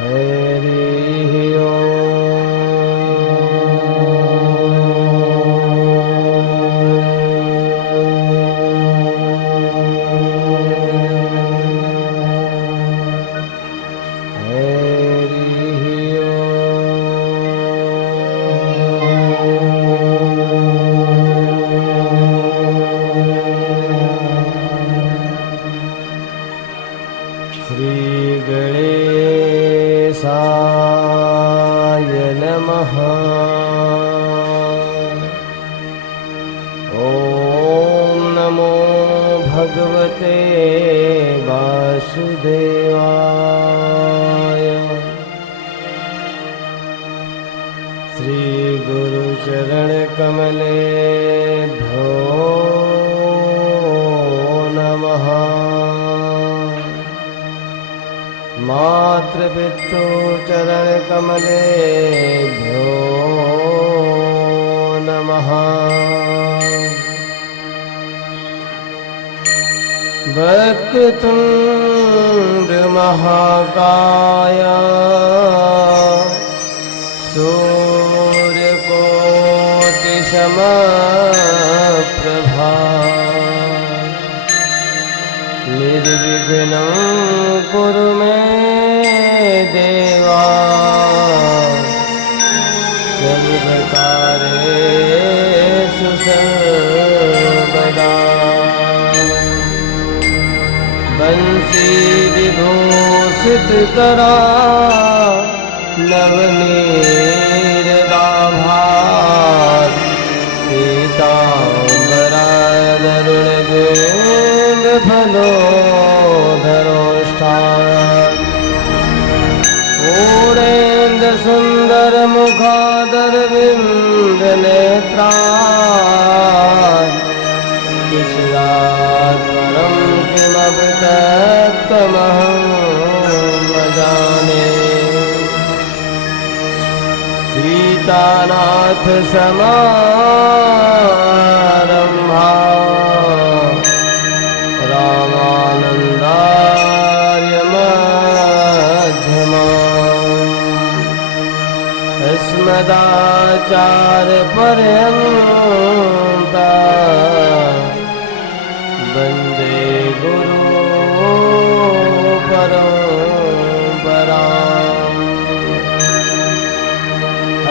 हरि भगवते वासुदेवाय। श्री गुरु चरण कमलेभ्यो नमः। मातृपितृ चरण कमलेभ्यो नमः। वक्रतुंड महाकाय सूर्यकोटि समप्रभा निर्विघ्नं कुरु मे देवा सर्वकार्येषु सर्वदा। बंसी विभूषित करा नवनीरदाभार पीताम्बरा गरुड़गेन्द्र फलो धरोष्ठान। पूर्णेन्द्र सुंदर मुखादर बिंद नेत्रान। किशोरात्मरं किमभृतत्वमहं न जाने। सीतानाथ समारम्भा रामानन्दार्य मध्यमाम्। अस्मदाचार्यपर्यन्ता वन्दे गुरु परम्पराम्।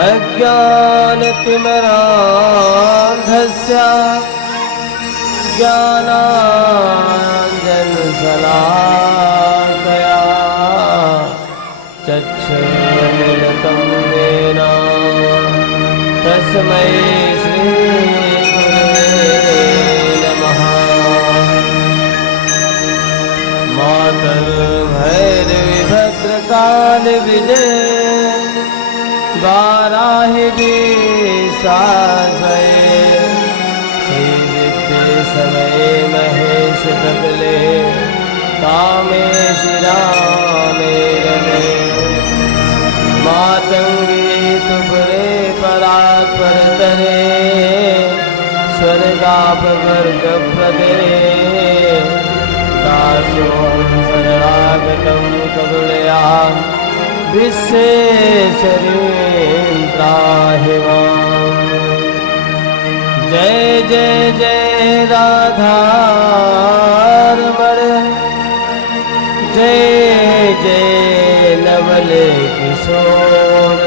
अज्ञानतिमिरान्धस्य ज्ञानाञ्जनशलाकया चक्षुरुन्मिलितं येन तस्मै श्रीगुरवे नमः। मातर्भैरवी भद्रकाली विजय वाराहि विशाखये। श्रीविद्ये समये महेश बदले कामेश रामे रमे। मातंगी तुपरे परात्पर तरे स्वर्गापवर्ग प्रदे। दासोऽहं शरणागतं करुणया विश्वेश्वरीं त्राहि माम्। जय जय जय राधारमण जय जय नवले किशोर।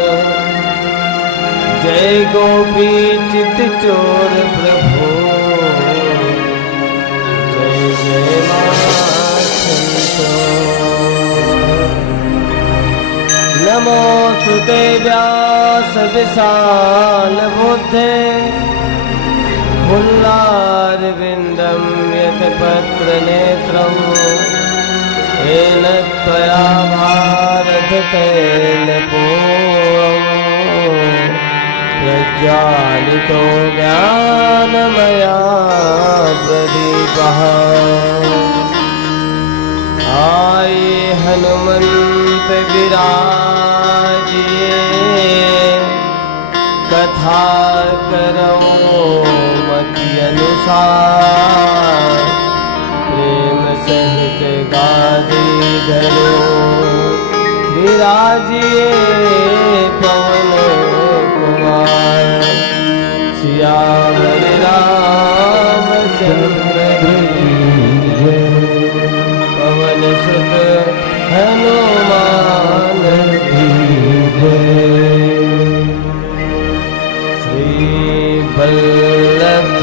जय गोपी चित चोर प्रभु जय जय नमोस्तुते व्यास विशाल बुद्धे। फुल्लारविन्दं यतपत्र नेत्रं येन त्वया भारत तैलपूर्णम्। प्रज्वालितो ज्ञानमया प्रदीपः। आये हनुमन्त विराजिए कथा करो मति अनुसार। प्रेम सहित गादी धरो विराजिए पवन कुमार सियावर रामचंद्र पवन सुत हनुमान की जय। श्री वल्लभ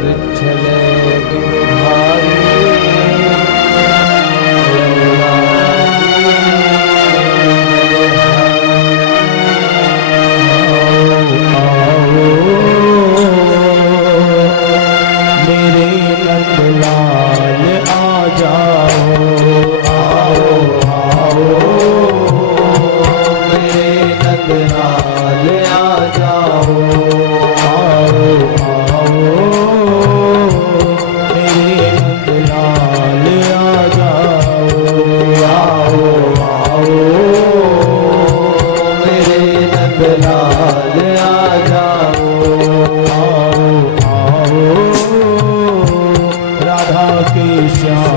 विठ्ठल गुरुभाई राधा कृष्ण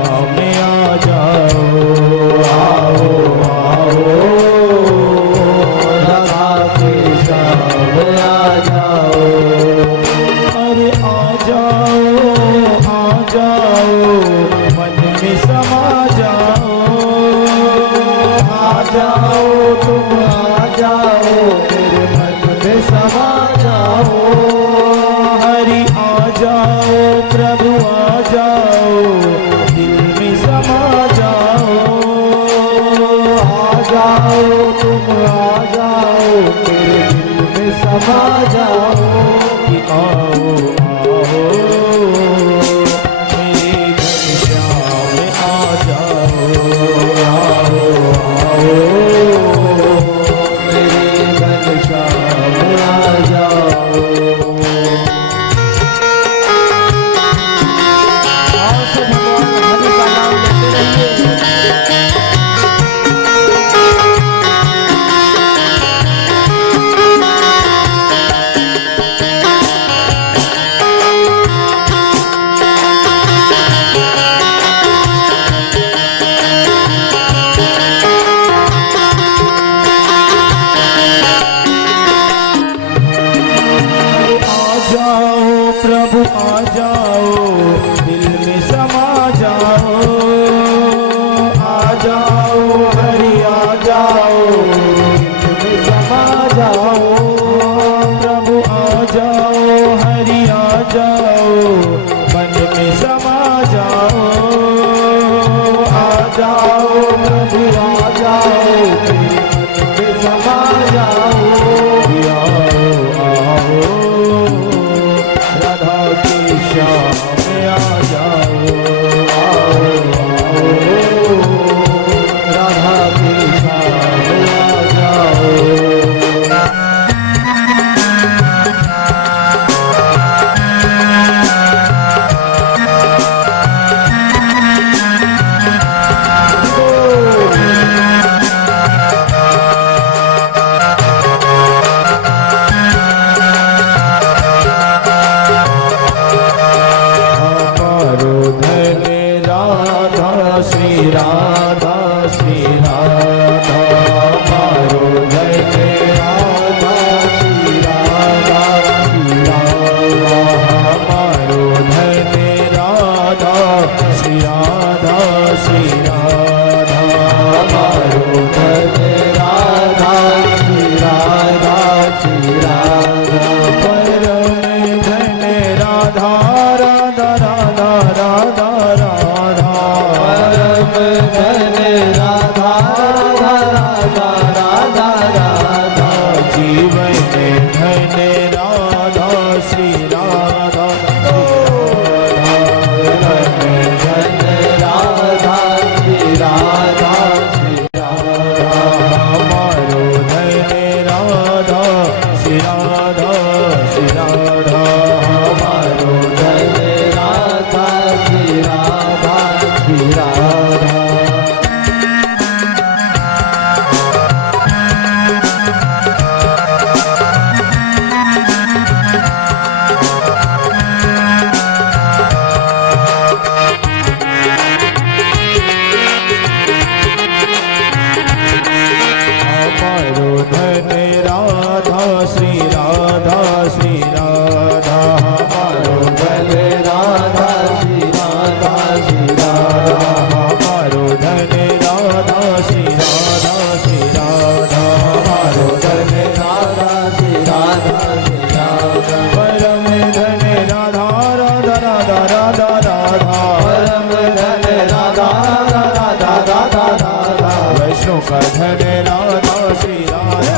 धन राधा श्री राधा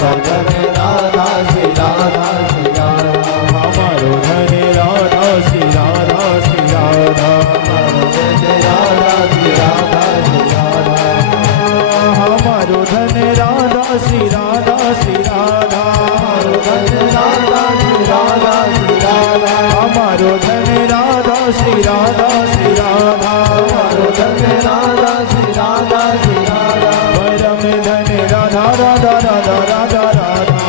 धन राधा श्री राधा श्री राधा हमारो धन राधा श्री राधा श्री राधा धन राधा श्री राधा श्री राधा हमारो धन राधा श्री राधा श्री राधा धन राधा श्री राधा श्री राधा हमारो धन राधा श्री राधा श्री राधा धन राधा श्री राधा श्री राधा परम धन राधा राधा राधा राधा राधा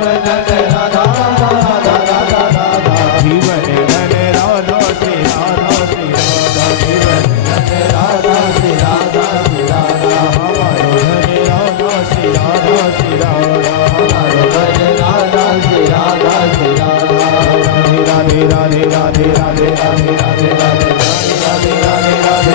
धन राधा राधा राधा राधा जीवन धन राधा श्री राधा श्री राधा जीवन धन राधा श्री राधा श्री राधा हमारो धन राधा श्री राधा श्री राधा धन राधा श्री राधा श्री राधा राधे राधे राधे राधे राधे राधे राधे राधे राधे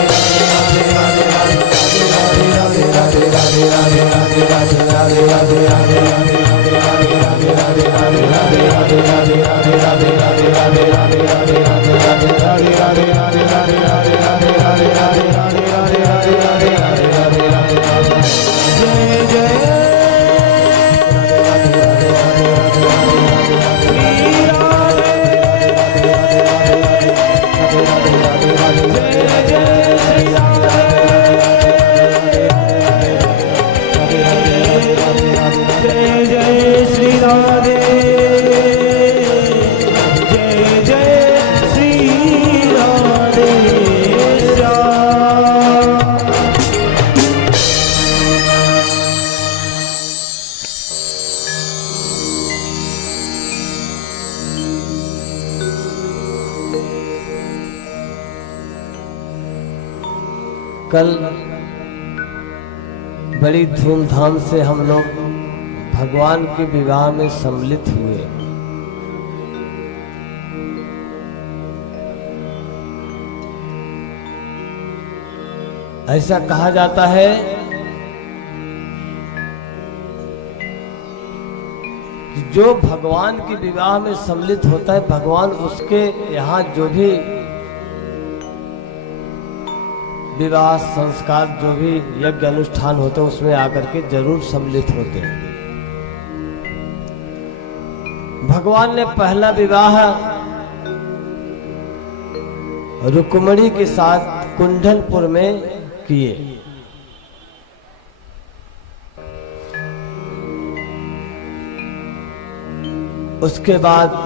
राधे कल बड़ी धूमधाम से हम लोग भगवान के विवाह में सम्मिलित हुए। ऐसा कहा जाता है कि जो भगवान के विवाह में सम्मिलित होता है, भगवान उसके यहाँ जो भी विवाह संस्कार जो भी यज्ञ अनुष्ठान होते हैं उसमें आकर के जरूर सम्मिलित होते हैं। भगवान ने पहला विवाह रुक्मिणी के साथ कुंडलपुर में किए। उसके बाद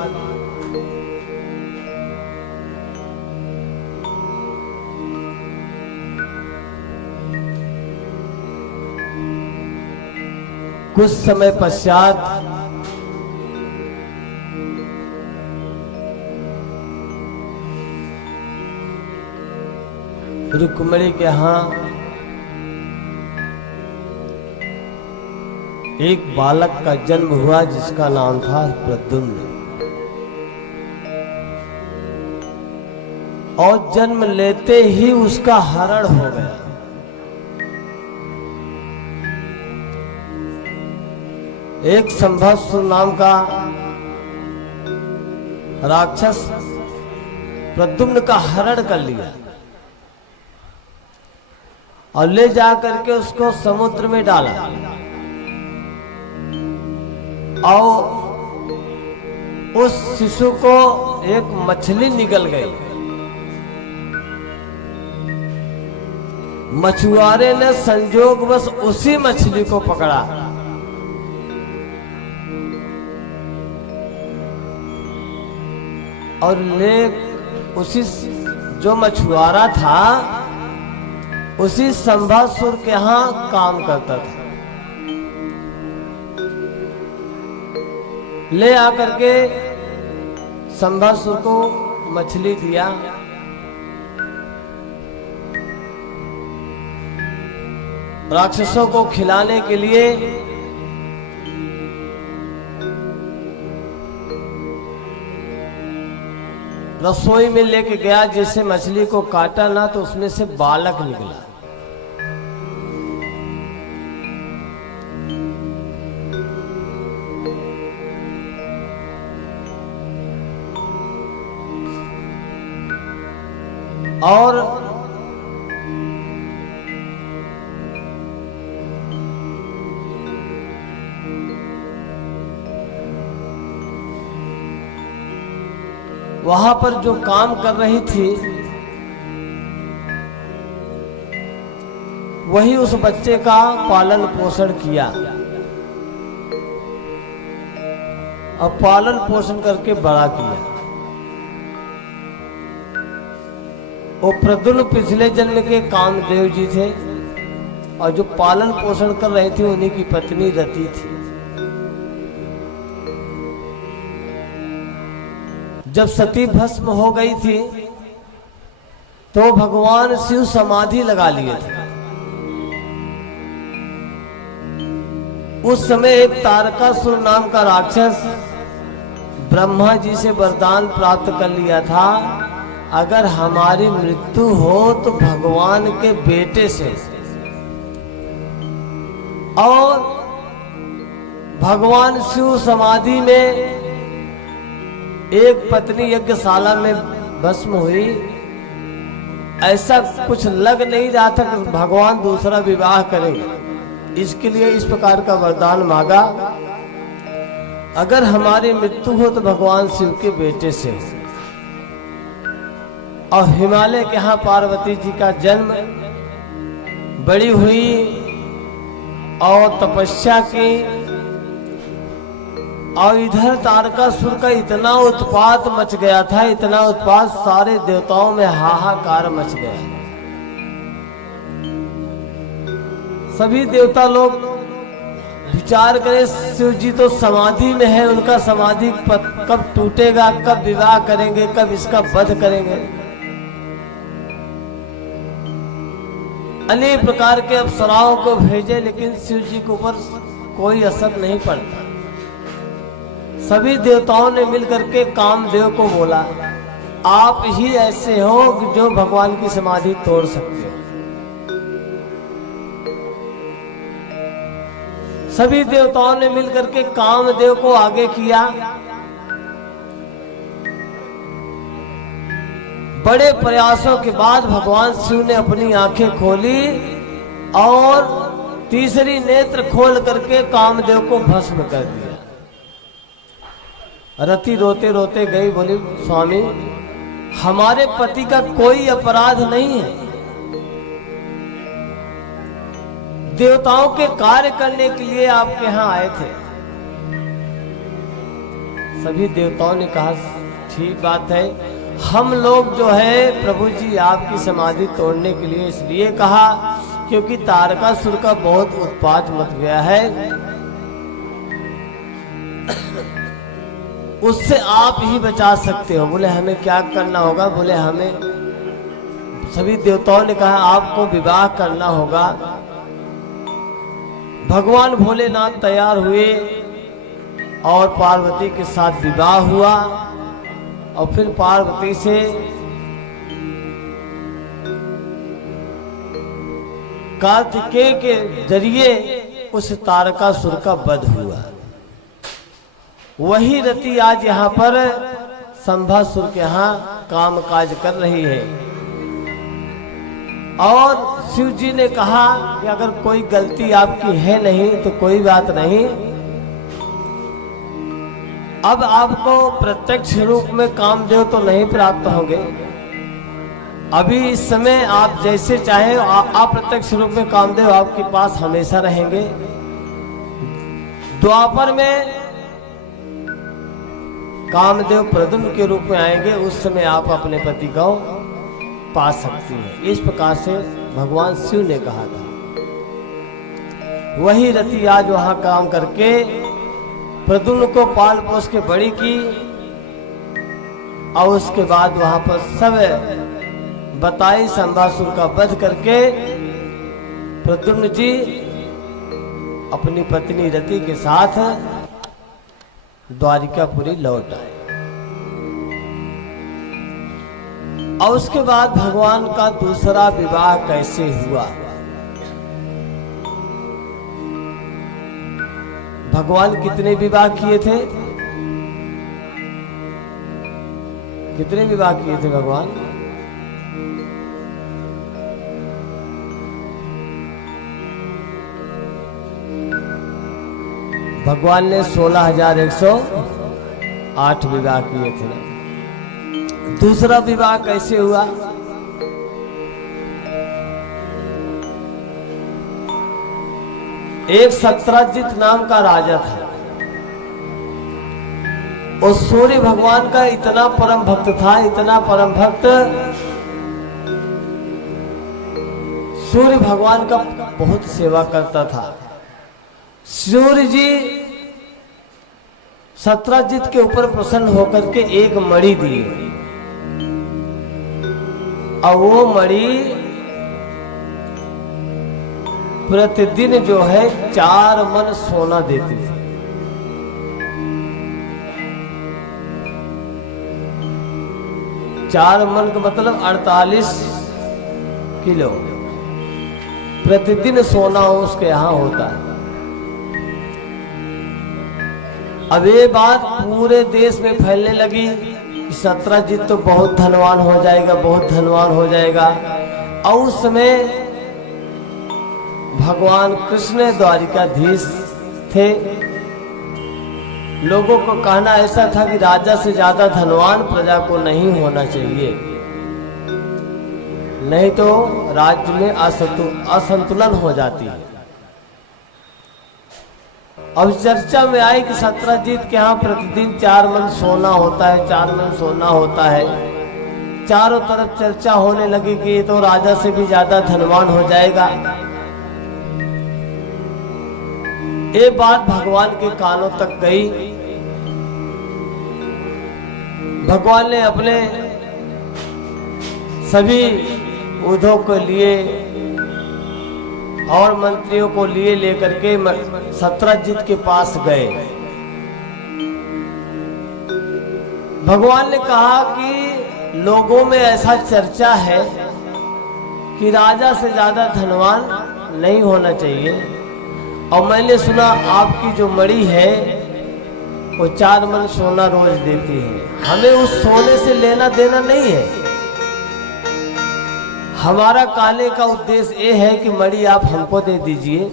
कुछ समय पश्चात रुक्मिणी के यहाँ एक बालक का जन्म हुआ जिसका नाम था प्रद्युम्न। और जन्म लेते ही उसका हरण हो गया। एक संभवसुर नाम का राक्षस प्रद्युम्न का हरण कर लिया और ले जा करके उसको समुद्र में डाला। और उस शिशु को एक मछली निगल गई। मछुआरे ने संजोगवश उसी मछली को पकड़ा और ले उसी जो मछुआरा था उसी संभासुर के यहाँ काम करता था। ले आकर के संभासुर को मछली दिया। राक्षसों को खिलाने के लिए रसोई में लेके गया। जैसे मछली को काटा ना तो उसमें से बालक निकला। और वहां पर जो काम कर रही थी वही उस बच्चे का पालन पोषण किया और पालन पोषण करके बड़ा किया। वो प्रद्युम्न पिछले जन्म के कामदेव जी थे और जो पालन पोषण कर रही थी उन्हीं की पत्नी रति थी। जब सती भस्म हो गई थी तो भगवान शिव समाधि लगा लिए थे। उस समय एक तारकासुर नाम का राक्षस ब्रह्मा जी से वरदान प्राप्त कर लिया था, अगर हमारी मृत्यु हो तो भगवान के बेटे से। और भगवान शिव समाधि में एक पत्नी यज्ञशाला में भस्म हुई। ऐसा कुछ लग नहीं रहा था कि भगवान दूसरा विवाह करेंगे, इसके लिए इस प्रकार का वरदान मांगा, अगर हमारी मृत्यु हो तो भगवान शिव के बेटे से। और हिमालय के यहाँ पार्वती जी का जन्म, बड़ी हुई और तपस्या की। और इधर तारकासुर का इतना उत्पात मच गया था, इतना उत्पात, सारे देवताओं में हाहाकार मच गया। सभी देवता लोग विचार करें, शिव जी तो समाधि में है, उनका समाधि कब टूटेगा, कब विवाह करेंगे, कब इसका वध करेंगे। अनेक प्रकार के अप्सराओं को भेजे लेकिन शिव जी के ऊपर कोई असर नहीं पड़ता। सभी देवताओं ने मिलकर के कामदेव को बोला, आप ही ऐसे हो कि जो भगवान की समाधि तोड़ सकते हो। सभी देवताओं ने मिलकर के कामदेव को आगे किया। बड़े प्रयासों के बाद भगवान शिव ने अपनी आंखें खोली और तीसरी नेत्र खोल करके कामदेव को भस्म कर दिया। रति रोते रोते गई, बोली स्वामी हमारे पति का कोई अपराध नहीं है, देवताओं के कार्य करने के लिए आपके यहाँ आए थे। सभी देवताओं ने कहा ठीक बात है, हम लोग जो है प्रभु जी आपकी समाधि तोड़ने के लिए इसलिए कहा क्योंकि तारकासुर का बहुत उत्पात मच गया है, उससे आप ही बचा सकते हो। बोले हमें क्या करना होगा? बोले हमें, सभी देवताओं ने कहा आपको विवाह करना होगा। भगवान भोलेनाथ तैयार हुए और पार्वती के साथ विवाह हुआ और फिर पार्वती से कार्तिकेय के जरिए उस तारकासुर का वध हुआ। वही रति आज यहाँ पर संभासुर के यहाँ काम काज कर रही है। और शिव जी ने कहा कि अगर कोई गलती आपकी है नहीं तो कोई बात नहीं, अब आपको प्रत्यक्ष रूप में कामदेव तो नहीं प्राप्त होंगे, अभी इस समय आप जैसे चाहे अप्रत्यक्ष रूप में कामदेव आपके पास हमेशा रहेंगे। द्वापर में कामदेव प्रद्युम्न के रूप में आएंगे, उस समय आप अपने पति को पा सकती हैं। इस प्रकार से भगवान शिव ने कहा था। वही रति आज वहां काम करके प्रद्युम्न को पाल पोस के बड़ी की और उसके बाद वहां पर सब बताई संभासुर का वध करके प्रद्युम्न जी अपनी पत्नी रति के साथ द्वारिकापुरी लौट आए। और उसके बाद भगवान का दूसरा विवाह कैसे हुआ? भगवान कितने विवाह किए थे? कितने विवाह किए थे भगवान? भगवान ने 16,108 विवाह किए थे। दूसरा विवाह कैसे हुआ? एक सत्रजित नाम का राजा था। और सूर्य भगवान का इतना परम भक्त था, इतना परम भक्त, सूर्य भगवान का बहुत सेवा करता था। सूर्य जी सत्रजित के ऊपर प्रसन्न होकर के एक मणि दी, और वो मणि प्रतिदिन जो है 4 मन सोना देती थी। चार मन का मतलब 48 किलो प्रतिदिन सोना उसके यहाँ होता है। अब ये बात पूरे देश में फैलने लगी कि सत्रजित तो बहुत धनवान हो जाएगा, बहुत धनवान हो जाएगा। और उस समय भगवान कृष्ण द्वारिकाधीश थे। लोगों को कहना ऐसा था कि राजा से ज्यादा धनवान प्रजा को नहीं होना चाहिए, नहीं तो राज्य में असंतुलन हो जाती है। अब चर्चा में आई कि सत्रजित के यहाँ प्रतिदिन 4 मन सोना होता है, 4 मन सोना होता है। चारों तरफ चर्चा होने लगी कि ये तो राजा से भी ज्यादा धनवान हो जाएगा। ये बात भगवान के कानों तक गई। भगवान ने अपने सभी उद्योग को लिए और मंत्रियों को लिए लेकर के सत्रजित के पास गए। भगवान ने कहा कि लोगों में ऐसा चर्चा है कि राजा से ज्यादा धनवान नहीं होना चाहिए, और मैंने सुना आपकी जो मणि है वो 4 मन सोना रोज देती है। हमें उस सोने से लेना देना नहीं है। हमारा कहने का उद्देश्य ये है कि मणि आप हमको दे दीजिए,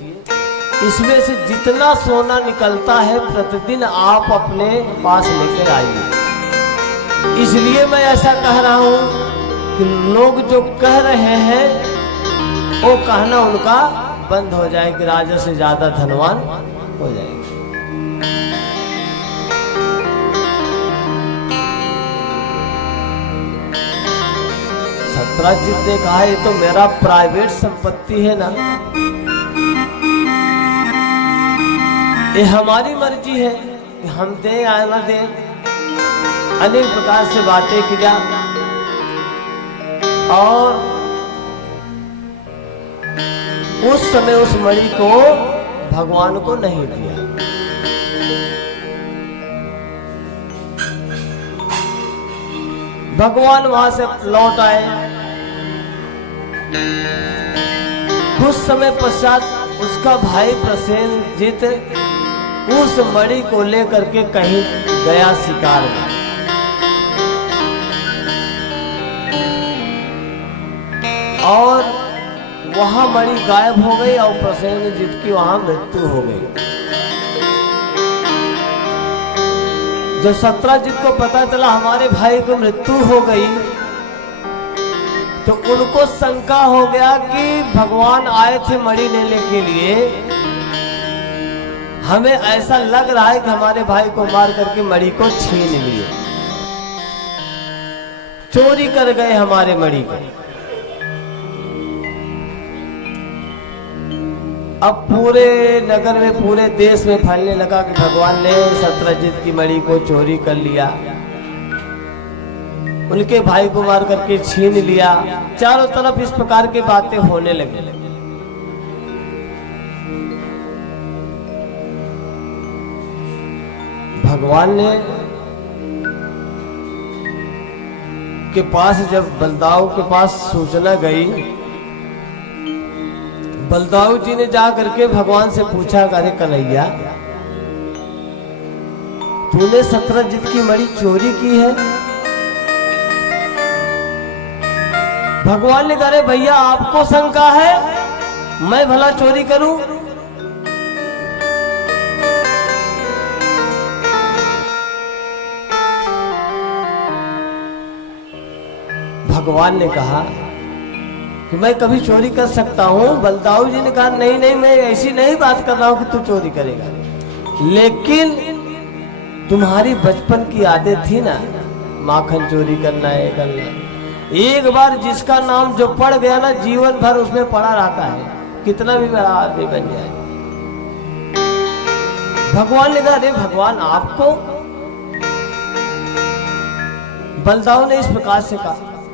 इसमें से जितना सोना निकलता है प्रतिदिन आप अपने पास लेकर आइए। इसलिए मैं ऐसा कह रहा हूं कि लोग जो कह रहे हैं वो कहना उनका बंद हो जाए कि राजा से ज्यादा धनवान हो जाएगा। सत्रजित ने कहा ये तो मेरा प्राइवेट संपत्ति है ना, ये हमारी मर्जी है कि हम दें या ना दें। अनेक प्रकार से बातें किया और उस समय उस मणि को भगवान को नहीं दिया। भगवान वहां से लौट आए। कुछ समय पश्चात उसका भाई प्रसेनजीत उस मणि को लेकर के कहीं गया शिकार में, और वहां मणि गायब हो गई और प्रसेनजीत की वहां मृत्यु हो गई। जब सत्रजित को पता चला हमारे भाई को मृत्यु हो गई तो उनको शंका हो गया कि भगवान आए थे मणि लेने के लिए, हमें ऐसा लग रहा है कि हमारे भाई को मार करके मणि को छीन लिए, चोरी कर गए हमारे मणि को। अब पूरे नगर में, पूरे देश में फैलने लगा कि भगवान ने सत्रजित की मणि को chोरी कर लिया, उनके भाई को मार करके छीन लिया। चारों तरफ इस प्रकार की बातें होने लगी। भगवान ने के पास जब बलदाऊ के पास सूचना गई, बलदाऊ जी ने जा करके भगवान से पूछा, अरे कन्हैया तूने सत्रजित की मणि चोरी की है? भगवान ने कहा, भैया आपको शंका है, मैं भला चोरी करूं? भगवान ने कहा कि मैं कभी चोरी कर सकता हूँ। बलदाऊ जी ने कहा नहीं नहीं, मैं ऐसी नहीं बात कर रहा हूँ कि तू चोरी करेगा, लेकिन तुम्हारी बचपन की आदत थी ना, माखन चोरी करना है करना। एक बार जिसका नाम जो पड़ गया ना, जीवन भर उसमें पड़ा रहता है, कितना भी बड़ा आदमी बन जाए। भगवान ने कहा अरे भगवान आपको? बलदाऊ ने इस प्रकार से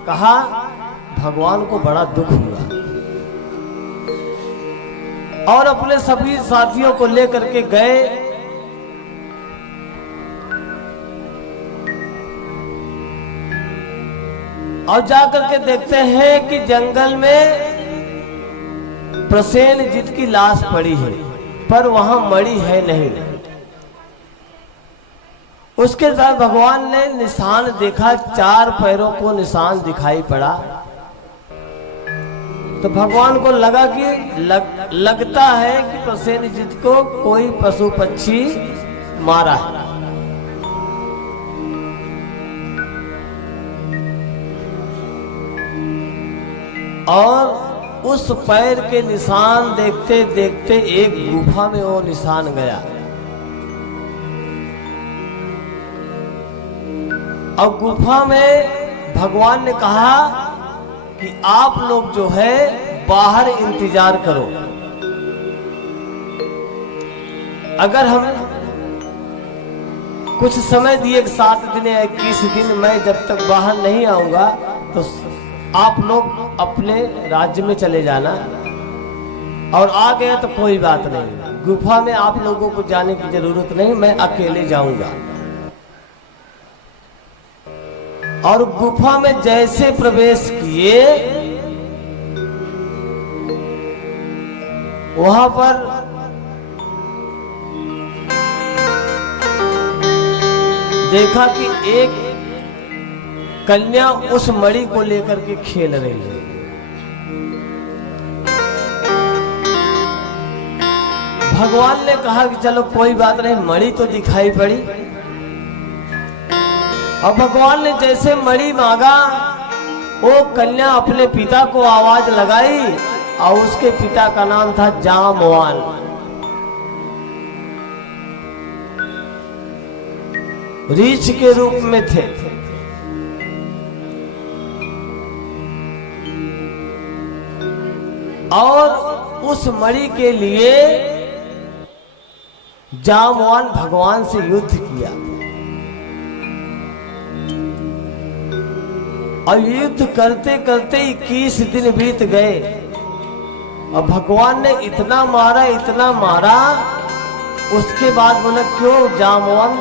कहा भगवान को बड़ा दुख हुआ और अपने सभी साथियों को लेकर के गए और जाकर के देखते हैं कि जंगल में प्रसेनजीत की लाश पड़ी है, पर वहां मणि है नहीं। उसके बाद भगवान ने निशान देखा, 4 पैरों को निशान दिखाई पड़ा। तो भगवान को लगा कि लगता है कि प्रसेनजीत को कोई पशु पक्षी मारा है। और उस पैर के निशान देखते देखते एक गुफा में वो निशान गया और गुफा में भगवान ने कहा कि आप लोग जो है बाहर इंतजार करो, अगर हम कुछ समय दिए 7 दिन या 21 दिन, मैं जब तक बाहर नहीं आऊंगा तो आप लोग अपने राज्य में चले जाना, और आ गया तो कोई बात नहीं, गुफा में आप लोगों को जाने की जरूरत नहीं, मैं अकेले जाऊंगा। और गुफा में जैसे प्रवेश किए वहां पर देखा कि एक कन्या उस मणि को लेकर के खेल रही है। भगवान ने कहा कि चलो कोई बात नहीं, मणि तो दिखाई पड़ी। और भगवान ने जैसे मणि मांगा, वो कन्या अपने पिता को आवाज लगाई और उसके पिता का नाम था जामवान। रीछ के रूप में थे। और उस मणि के लिए जामवान भगवान से युद्ध किया और युद्ध करते करते 21 दिन बीत गए और भगवान ने इतना मारा। उसके बाद बोला क्यों जामवान,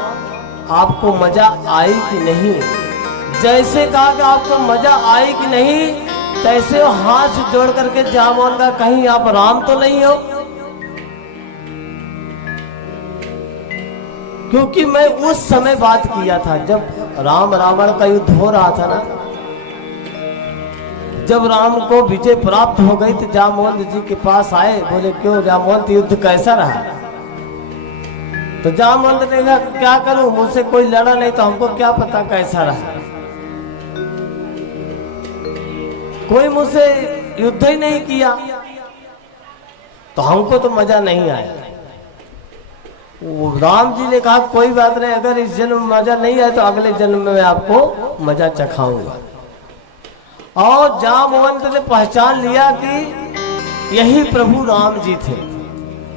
आपको मजा आई कि नहीं? जैसे कहा कि आपको मजा आई कि नहीं, तैसे वो हाथ जोड़ करके जामवान का कहीं आप राम तो नहीं हो? क्योंकि मैं उस समय बात किया था जब राम रावण का युद्ध हो रहा था ना, जब राम को विजय प्राप्त हो गई तो जामवंत जी के पास आए, बोले क्यों जामवंत युद्ध कैसा रहा? तो जामवंत ने कहा क्या करूं, मुझसे कोई लड़ा नहीं तो हमको क्या पता कैसा रहा, कोई मुझसे युद्ध ही नहीं किया तो हमको तो मजा नहीं आया। राम जी ने कहा कोई बात नहीं, अगर इस जन्म में मजा नहीं आया तो अगले जन्म में आपको मजा चखाऊंगा। और जामवंत ने पहचान लिया कि यही प्रभु राम जी थे।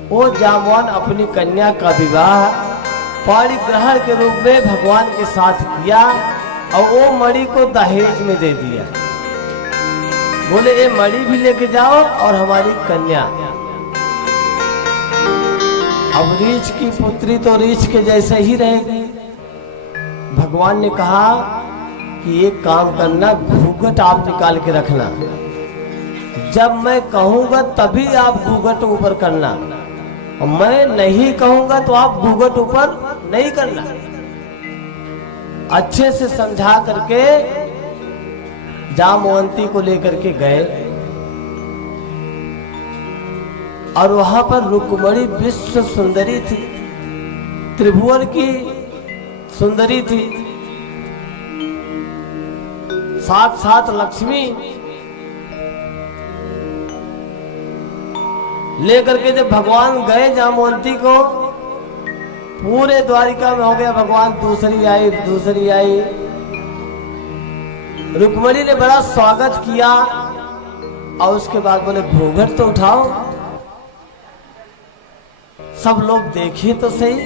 वो जामवान अपनी कन्या का विवाह पाणिग्रहण के रूप में भगवान के साथ किया और वो मणि को दहेज में दे दिया। बोले ये मणि भी लेके जाओ और हमारी कन्या। अब रीछ की पुत्री तो रीछ के जैसे ही रहेगी। भगवान ने कहा कि एक काम करना, घूंघट आप निकाल के रखना, जब मैं कहूंगा तभी आप घूंघट ऊपर करना, और मैं नहीं कहूंगा तो आप घूंघट ऊपर नहीं करना। अच्छे से समझा करके जामवंती को लेकर के गए और वहां पर रुक्मणी विश्व सुंदरी थी, त्रिभुवन की सुंदरी थी, साक्षात लक्ष्मी लेकर के जब भगवान गए जामवंती को, पूरे द्वारिका में हो गया भगवान, दूसरी आई। रुक्मणी ने बड़ा स्वागत किया और उसके बाद बोले घूंघट तो उठाओ, सब लोग देखे तो सही।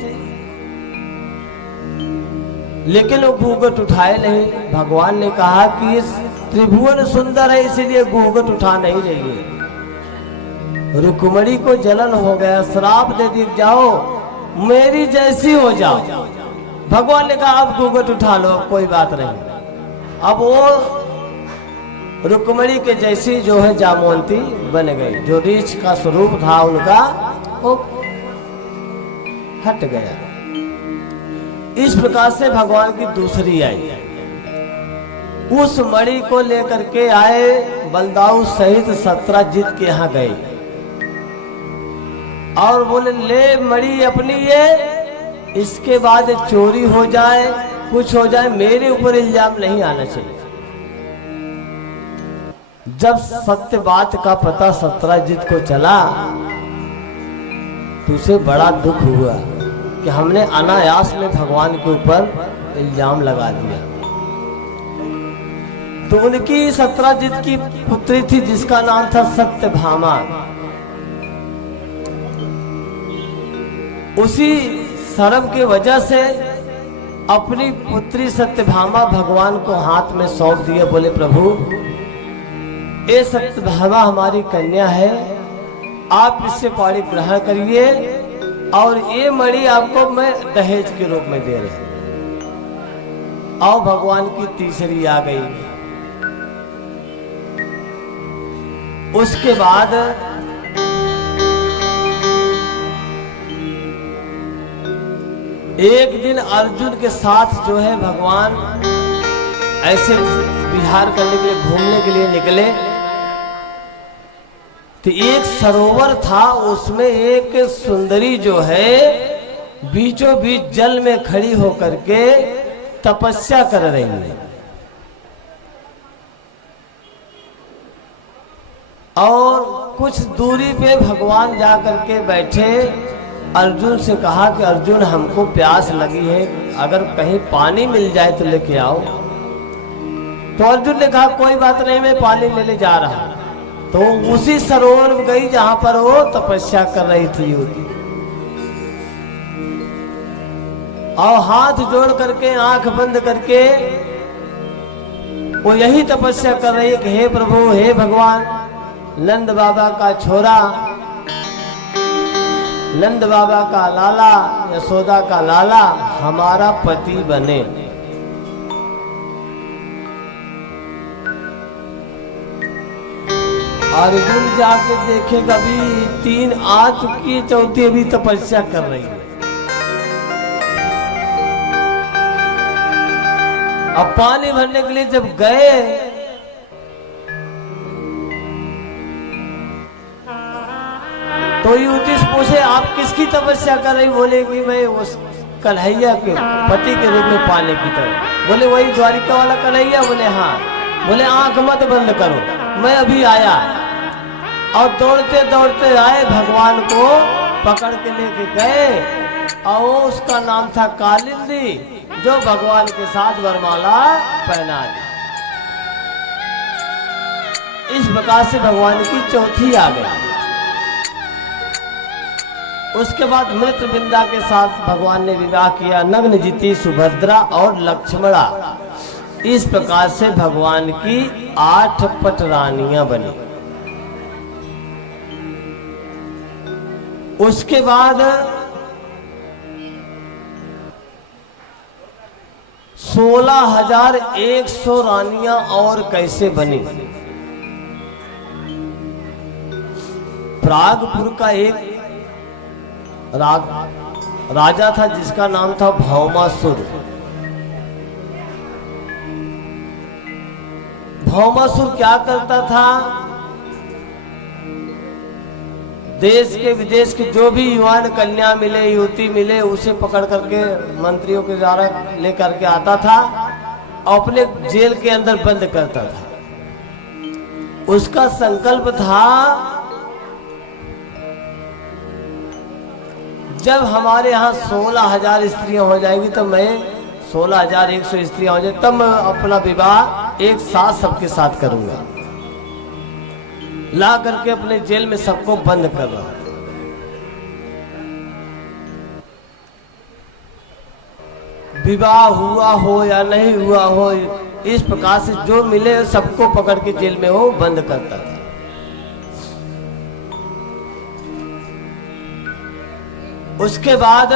लेकिन वो घूंघट उठाए नहीं। भगवान ने कहा कि इस त्रिभुवन सुंदर है, इसीलिए घूंघट उठा नहीं रही है। रुक्मणी को जलन हो गया, श्राप दे दी, जाओ मेरी जैसी हो जाओ। भगवान ने कहा अब घूंघट उठा लो, कोई बात नहीं। अब वो रुक्मणी के जैसी जो है जामवंती बन गई, जो रीछ का स्वरूप था उनका वो हट गया। इस प्रकार से भगवान की दूसरी आई। उस मणि को लेकर के आए, बलदाऊ सहित सत्राजित के यहाँ गए और बोले ले मणि अपनी ये, इसके बाद चोरी हो जाए, कुछ हो जाए, मेरे ऊपर इल्जाम नहीं आना चाहिए। जब सत्य बात का पता सत्राजित को चला तो उसे बड़ा दुख हुआ कि हमने अनायास में भगवान के ऊपर इल्जाम लगा दिया। तो उनकी सत्राजित की पुत्री थी जिसका नाम था सत्यभामा। उसी शर्म की वजह से अपनी पुत्री सत्यभामा भगवान को हाथ में सौंप दिए। बोले प्रभु ये सत्यभामा हमारी कन्या है, आप इससे पाणी ग्रहण करिए और ये मणि आपको मैं दहेज के रूप में दे रहे। और भगवान की तीसरी आ गई। उसके बाद एक दिन अर्जुन के साथ जो है भगवान ऐसे विहार करने के लिए, घूमने के लिए निकले। तो एक सरोवर था, उसमें एक सुंदरी जो है बीचों बीच जल में खड़ी होकर के तपस्या कर रही है। और कुछ दूरी पे भगवान जा करके बैठे। अर्जुन से कहा कि अर्जुन हमको प्यास लगी है, अगर कहीं पानी मिल जाए तो लेके आओ। तो अर्जुन ने कहा कोई बात नहीं, मैं पानी लेने जा रहा। तो उसी सरोवर में गई जहां पर वो तपस्या कर रही थी युवती, और हाथ जोड़ करके आंख बंद करके वो यही तपस्या कर रही है कि हे प्रभु, हे भगवान, नंद बाबा का छोरा, नंद बाबा का लाला, यशोदा का लाला हमारा पति बने। अर्जुन जाके देखेगा अभी 3 आ चुकी है, चौथी अभी तपस्या कर रही है। अब पानी भरने के लिए जब गए तो युवती से पूछे आप किसकी तपस्या कर रही? बोले कि मैं उस कन्हैया के पति के रूप में पाने की तरह। बोले वही द्वारिका वाला कन्हैया? बोले हाँ। बोले आंख मत बंद करो, मैं अभी आया। और दौड़ते दौड़ते आए, भगवान को पकड़ के लेके गए और उसका नाम था कालिंदी, जो भगवान के साथ वरमाला पहना दी। इस प्रकार से भगवान की चौथी आ गई। उसके बाद मृतबिंदा के साथ भगवान ने विवाह किया। नग्न जीती सुभद्रा और लक्ष्मणा। इस प्रकार से भगवान की 8 पटरानियां बनी। उसके बाद 16,100 रानियां और कैसे बनी। प्रागपुर का एक राजा था जिसका नाम था भौमासुर। भौमासुर क्या करता था? देश के विदेश के जो भी युवान कन्या मिले, युवती मिले, उसे पकड़ करके मंत्रियों के द्वारा लेकर के आता था अपने जेल के अंदर बंद करता था। उसका संकल्प था जब हमारे यहाँ 16,000 स्त्रियां हो जाएगी तो मैं 16,100 स्त्रियां हो जाए तब मैं अपना विवाह एक साथ सबके साथ करूंगा। ला करके अपने जेल में सबको बंद कर रहा। विवाह हुआ हो या नहीं हुआ हो, इस प्रकार से जो मिले सबको पकड़ के जेल में वो बंद करता था। उसके बाद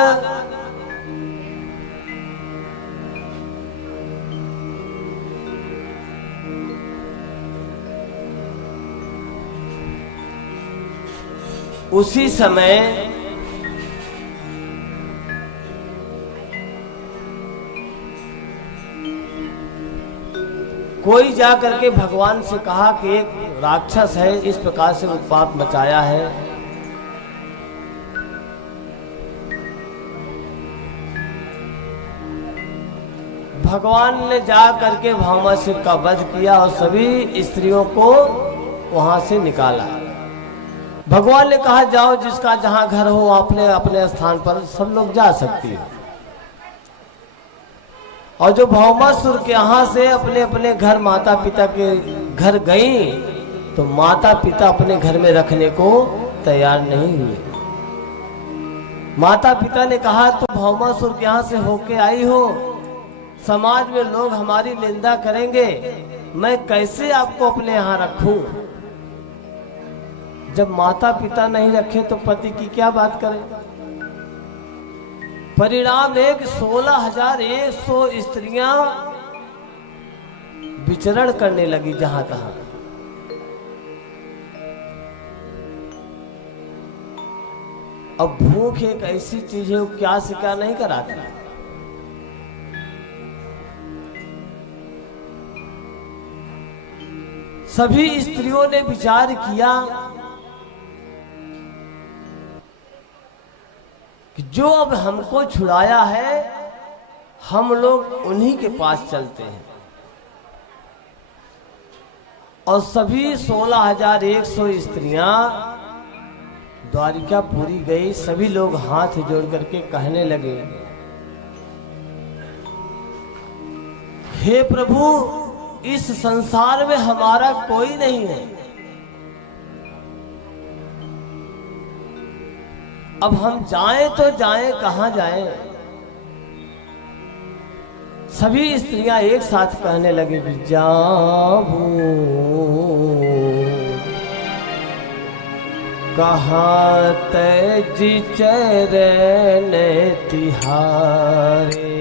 उसी समय कोई जा करके भगवान से कहा कि एक राक्षस है, इस प्रकार से उत्पात मचाया है। भगवान ने जा करके भौमासुर का वध किया और सभी स्त्रियों को वहां से निकाला। भगवान ने कहा जाओ, जिसका जहां घर हो अपने अपने स्थान पर सब लोग जा सकती है। और जो भौमासुर के यहाँ से अपने अपने घर माता पिता के घर गई तो माता पिता अपने घर में रखने को तैयार नहीं हुए। माता पिता ने कहा तो भौमासुर के यहाँ से होके आई हो, समाज में लोग हमारी निंदा करेंगे, मैं कैसे आपको अपने यहाँ रखूं। जब माता पिता नहीं रखे तो पति की क्या बात करें। परिणाम एक 16,100 स्त्रियां विचरण करने लगी जहां तहां। अब भूख एक ऐसी चीज है, वो क्या से क्या नहीं कराती। सभी स्त्रियों ने विचार किया कि जो अब हमको छुड़ाया है हम लोग उन्हीं के पास चलते हैं। और सभी 16,100 स्त्रियां द्वारिकापुरी गई। सभी लोग हाथ जोड़ करके कहने लगे, हे प्रभु, इस संसार में हमारा कोई नहीं है, अब हम जाएं तो जाएं कहां जाएं। सभी स्त्रियां एक साथ कहने लगे, जाऊं कहां तज चरण तिहारे,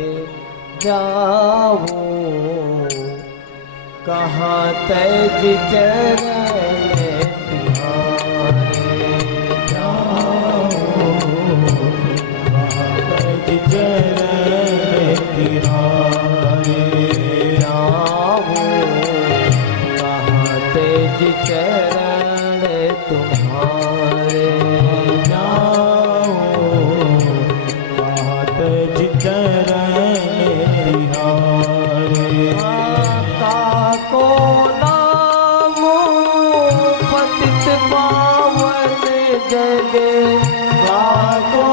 जाऊं कहां तज चरण तिहारे, चरण तिहारे, कहाँ तेज चरण तुम्हारे, कहाँ तेज चरण तिहारे। को नाम पतित पावन जगे, को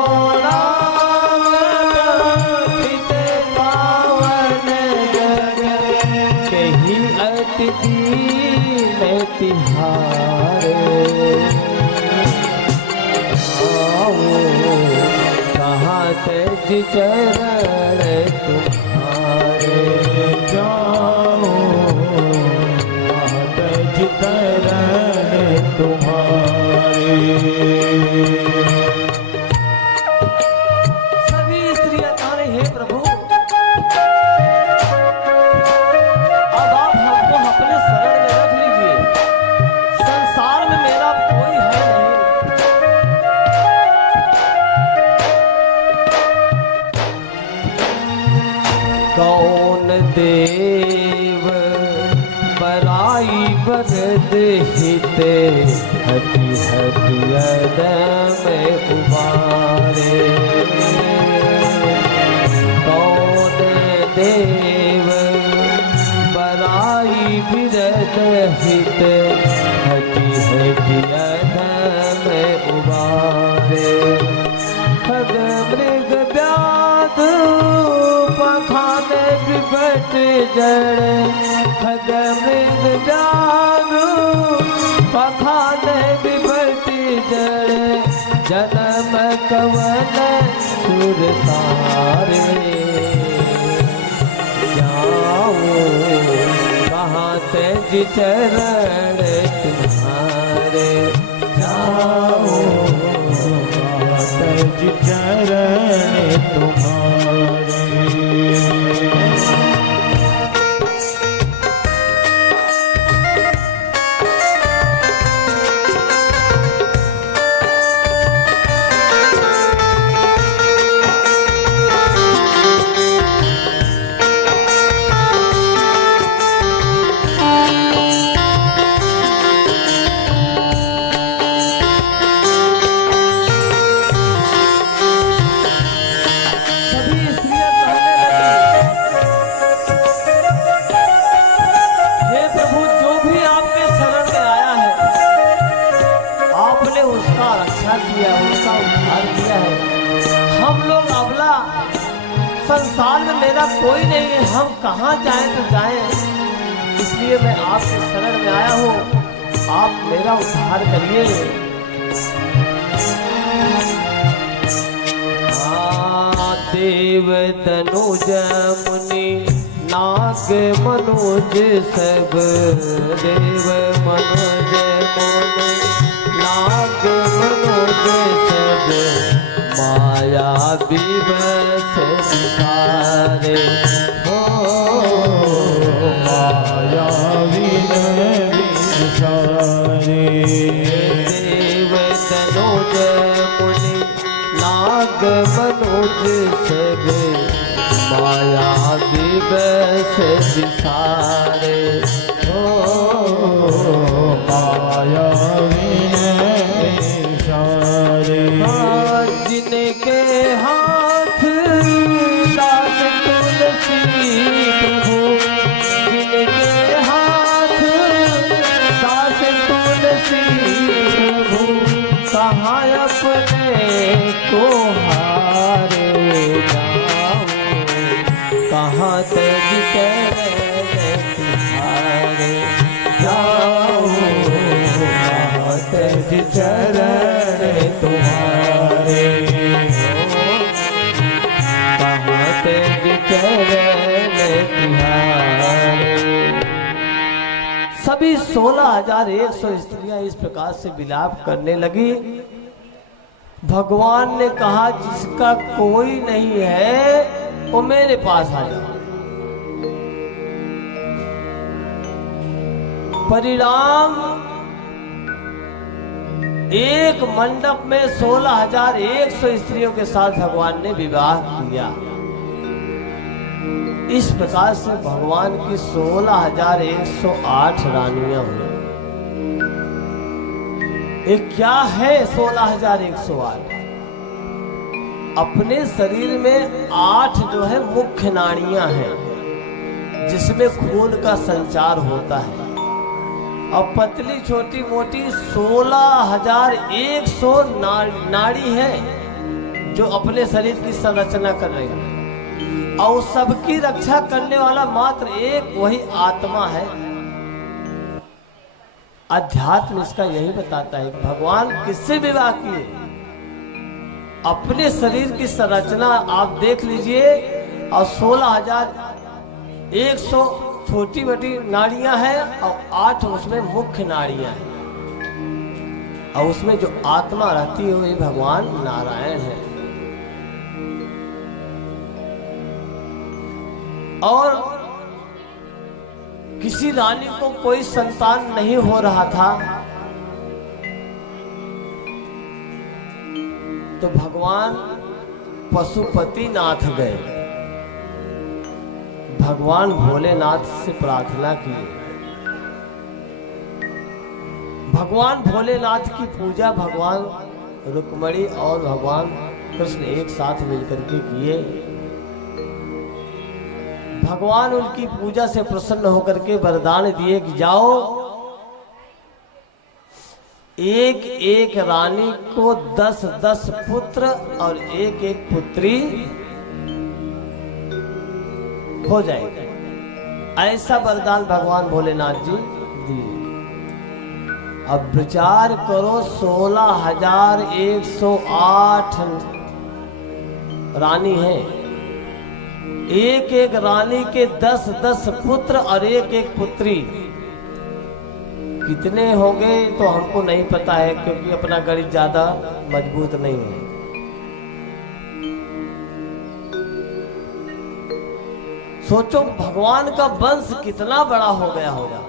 तिहारे, कहाँ तेज चरण तुम्हारे, जाओ कहाँ तेज चरण तुम्हारे। सभी स्त्रियां कह रही, हे प्रभु, कौन देव बराई बरद हिते, हटी हटी में उबारे, कौन देव जड़ खग मृग व्याघ्र पखाने विभूति जड़ जन्म कवन सुर तारे जाओ कहाँ तेज चरण तुम्हारे जाओ सज चरण तुम्हारे। संसार में मेरा कोई नहीं है, हम कहाँ जाएं तो जाएं, इसलिए मैं आपके शरण में आया हूँ, आप मेरा उद्धार करिए। देव तनुज मुनि नाग मनुज सब देव मनुज मुनि नाग मनुज सब माया विवश विसारे हो माया विसारे। देव तनुज मुनि नाग मनुज सब माया विवश विसारे हो माया जिनके हाथ दास तुलसी प्रभु जिनके हाथ दास तुलसी प्रभु कहाँ अपने को हारे जाओ कहाँ तेज तुम्हारे जाओ कहाँ तेज चरण तुम्हारे कहाँ तेज चरण तुम्हारे। सभी 16,100 स्त्रियां इस प्रकार से विलाप करने लगी। भगवान ने कहा जिसका कोई नहीं है वो मेरे पास आ जाओ। परिणाम एक मंडप में 16,100 स्त्रियों के साथ भगवान ने विवाह किया। इस प्रकार से भगवान की 16,108 रानियां हुई। ये क्या है 16,108? अपने शरीर में 8 जो है मुख्य नाड़ियां हैं जिसमें खून का संचार होता है और पतली छोटी मोटी 16,100 नाड़ी है जो अपने शरीर की संरचना कर रही है और सबकी रक्षा करने वाला मात्र एक वही आत्मा है। अध्यात्म इसका यही बताता है। भगवान किससे विवाह किए? अपने शरीर की संरचना आप देख लीजिए और 16,100 छोटी बड़ी नाड़ियां हैं और 8 उसमें मुख्य नाड़ियां हैं और उसमें जो आत्मा रहती है वही भगवान नारायण है। और किसी रानी को कोई संतान नहीं हो रहा था तो भगवान पशुपतिनाथ गए, भगवान भोलेनाथ से प्रार्थना की। भगवान भोलेनाथ की पूजा भगवान रुक्मणी और भगवान कृष्ण एक साथ मिलकर के किए। भगवान उनकी पूजा से प्रसन्न होकर के वरदान दिए कि जाओ एक एक रानी को 10-10 पुत्र और एक एक पुत्री हो जाएगी। ऐसा वरदान भगवान भोलेनाथ जी दिए। अब विचार करो, 16,108 रानी हैं, एक एक रानी के 10-10 पुत्र और एक एक पुत्री। कितने होंगे तो हमको नहीं पता है, क्योंकि अपना गणित ज्यादा मजबूत नहीं है। सोचो भगवान का वंश कितना बड़ा हो गया होगा।